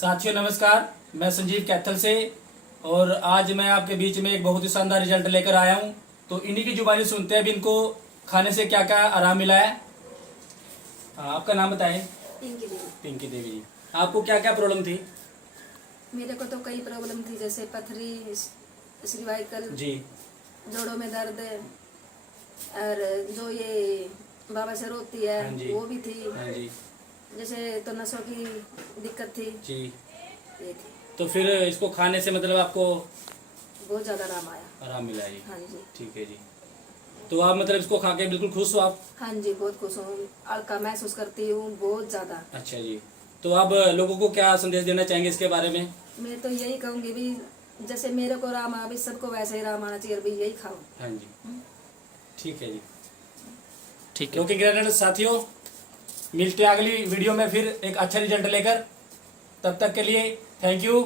साथियों नमस्कार, मैं संजीव कैथल से। और आज मैं आपके बीच में एक बहुत ही शानदार रिजल्ट लेकर आया हूं। तो इन्हीं की जुबानी सुनते हैं अभी इनको खाने से क्या क्या आराम मिला है। आपका नाम बताएं। पिंकी देवी। पिंकी देवी जी, आपको क्या क्या प्रॉब्लम थी? मेरे को तो कई प्रॉब्लम थी, जैसे पथरी, सर्वाइकल जी जोड़ों में दर्द, और जो ये बाबा से रोती है हाँ जी। वो भी थी। हाँ जी। जैसे तो नसों की दिक्कत थी, जी, ये थी। तो फिर इसको खाने से मतलब आपको बहुत ज्यादा आराम आया। आराम मिला है जी। हाँ जी। ठीक है जी। तो आप मतलब इसको खा के बिल्कुल खुश हो आप? हाँ जी, बहुत खुश हूँ, हल्का महसूस करती हूँ बहुत ज्यादा। अच्छा जी। तो आप लोगों को क्या संदेश देना चाहेंगे इसके बारे में? मैं तो यही कहूँगी भी, जैसे मेरे को राम आ भी सबको वैसे ही राम आना चाहिए, और भी यही खाओ। हाँ जी, ठीक है जी। ठीक है। ओके ग्रेजुएट साथियों, मिलते हैं अगली वीडियो में फिर एक अच्छा रिजल्ट लेकर। तब तक के लिए थैंक यू।